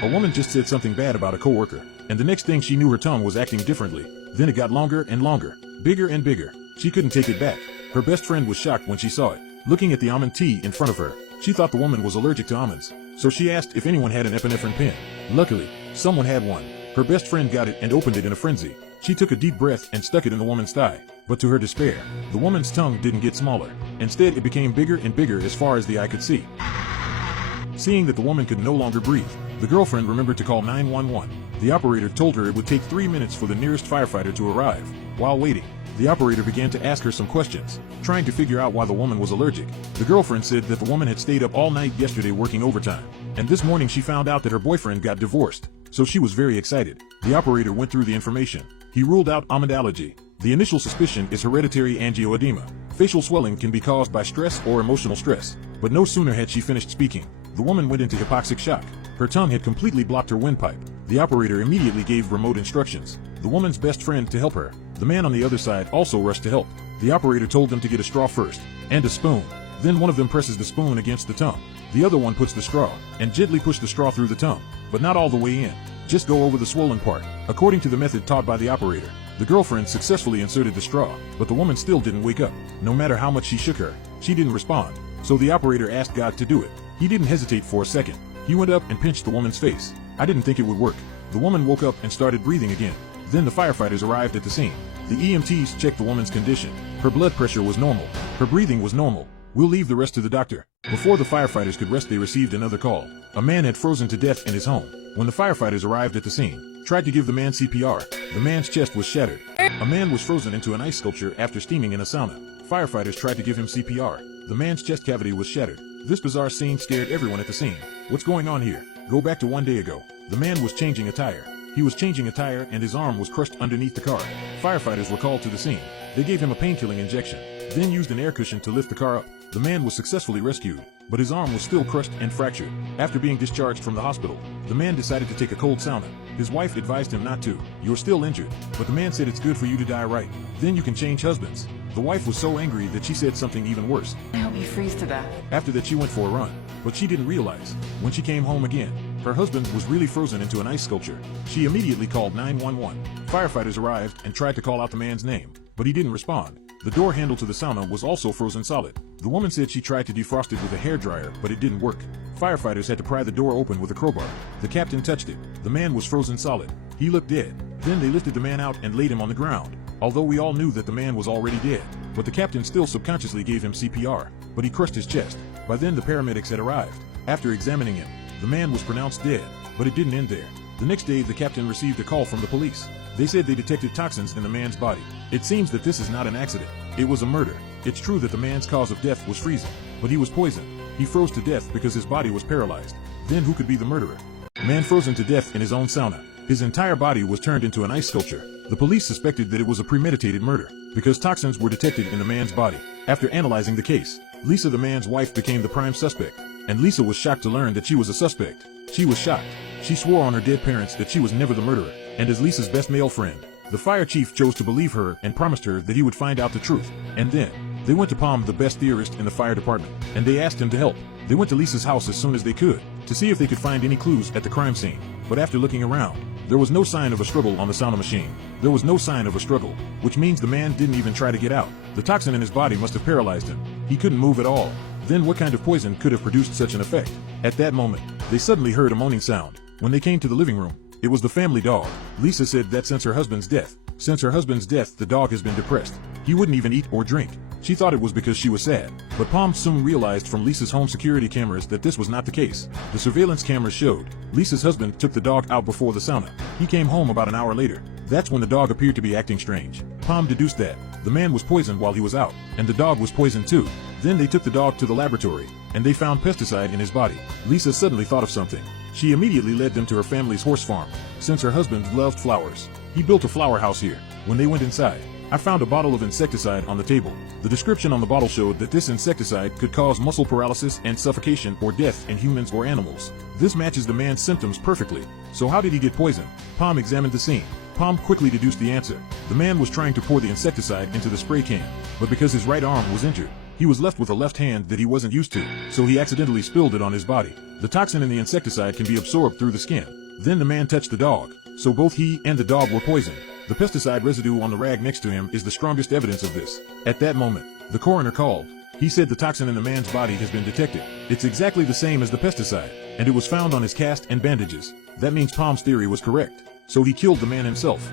A woman just said something bad about a coworker, and the next thing she knew her tongue was acting differently. Then it got longer and longer, bigger and bigger. She couldn't take it back. Her best friend was shocked when she saw it. Looking at the almond tea in front of her, she thought the woman was allergic to almonds, so she asked if anyone had an epinephrine pen. Luckily, someone had one. Her best friend got it and opened it in a frenzy. She took a deep breath and stuck it in the woman's thigh. But to her despair, the woman's tongue didn't get smaller. Instead, it became bigger and bigger as far as the eye could see. Seeing that the woman could no longer breathe, the girlfriend remembered to call 911. The operator told her it would take 3 minutes for the nearest firefighter to arrive. While waiting, the operator began to ask her some questions, trying to figure out why the woman was allergic. The girlfriend said that the woman had stayed up all night yesterday working overtime, and this morning she found out that her boyfriend got divorced, so she was very excited. The operator went through the information. He ruled out almond allergy. The initial suspicion is hereditary angioedema. Facial swelling can be caused by stress or emotional stress. But no sooner had she finished speaking, the woman went into hypoxic shock. Her tongue had completely blocked her windpipe. The operator immediately gave remote instructions. The woman's best friend to help her. The man on the other side also rushed to help. The operator told them to get a straw first, and a spoon. Then one of them presses the spoon against the tongue. The other one puts the straw, and gently push the straw through the tongue, but not all the way in. Just go over the swollen part. According to the method taught by the operator, the girlfriend successfully inserted the straw, but the woman still didn't wake up. No matter how much she shook her, she didn't respond. So the operator asked God to do it. He didn't hesitate for a second. He went up and pinched the woman's face. I didn't think it would work. The woman woke up and started breathing again. Then the firefighters arrived at the scene. The EMTs checked the woman's condition. Her blood pressure was normal. Her breathing was normal. We'll leave the rest to the doctor. Before the firefighters could rest, they received another call. A man had frozen to death in his home. When the firefighters arrived at the scene, tried to give the man CPR, the man's chest was shattered. A man was frozen into an ice sculpture after steaming in a sauna. Firefighters tried to give him CPR. The man's chest cavity was shattered. This bizarre scene scared everyone at the scene. What's going on here? Go back to 1 day ago. The man was changing a tire. He was changing a tire and his arm was crushed underneath the car. Firefighters were called to the scene. They gave him a pain-killing injection, then used an air cushion to lift the car up. The man was successfully rescued, but his arm was still crushed and fractured. After being discharged from the hospital, the man decided to take a cold sauna. His wife advised him not to. You're still injured, but the man said it's good for you to die right. Then you can change husbands. The wife was so angry that she said something even worse. I hope you freeze to death. After that, she went for a run, but she didn't realize, when she came home again, her husband was really frozen into an ice sculpture. She immediately called 911. Firefighters arrived and tried to call out the man's name, but he didn't respond. The door handle to the sauna was also frozen solid. The woman said she tried to defrost it with a hairdryer, but it didn't work. Firefighters had to pry the door open with a crowbar. The captain touched it. The man was frozen solid. He looked dead. Then they lifted the man out and laid him on the ground. Although we all knew that the man was already dead, but the captain still subconsciously gave him CPR, but he crushed his chest. By then the paramedics had arrived. After examining him, the man was pronounced dead, but it didn't end there. The next day, the captain received a call from the police. They said they detected toxins in the man's body. It seems that this is not an accident. It was a murder. It's true that the man's cause of death was freezing, but he was poisoned. He froze to death because his body was paralyzed. Then who could be the murderer? Man frozen to death in his own sauna. His entire body was turned into an ice sculpture. The police suspected that it was a premeditated murder because toxins were detected in the man's body. After analyzing the case, Lisa, the man's wife, became the prime suspect, and Lisa was shocked to learn that she was a suspect. She was shocked. She swore on her dead parents that she was never the murderer, and as Lisa's best male friend, the fire chief chose to believe her and promised her that he would find out the truth. And then, they went to Palm, the best theorist in the fire department, and they asked him to help. They went to Lisa's house as soon as they could, to see if they could find any clues at the crime scene. But after looking around, there was no sign of a struggle on the sauna machine. There was no sign of a struggle, which means the man didn't even try to get out. The toxin in his body must have paralyzed him. He couldn't move at all. Then what kind of poison could have produced such an effect? At that moment, they suddenly heard a moaning sound. When they came to the living room, it was the family dog. Lisa said that since her husband's death, the dog has been depressed. He wouldn't even eat or drink. She thought it was because she was sad, but Palm soon realized from Lisa's home security cameras that this was not the case. The surveillance cameras showed Lisa's husband took the dog out before the sauna. He came home about an hour later. That's when the dog appeared to be acting strange. Palm deduced that the man was poisoned while he was out, and the dog was poisoned too. Then they took the dog to the laboratory, and they found pesticide in his body. Lisa suddenly thought of something. She immediately led them to her family's horse farm. Since her husband loved flowers, he built a flower house here. When they went inside, I found a bottle of insecticide on the table. The description on the bottle showed that this insecticide could cause muscle paralysis and suffocation or death in humans or animals. This matches the man's symptoms perfectly. So how did he get poisoned? Palm examined the scene. Palm quickly deduced the answer. The man was trying to pour the insecticide into the spray can, but because his right arm was injured, He was left with a left hand that he wasn't used to, so he accidentally spilled it on his body. The toxin in the insecticide can be absorbed through the skin. Then the man touched the dog, so both he and the dog were poisoned. The pesticide residue on the rag next to him is the strongest evidence of this. At that moment, the coroner called. He said the toxin in the man's body has been detected. It's exactly the same as the pesticide, and it was found on his cast and bandages. That means Palm's theory was correct. So he killed the man himself.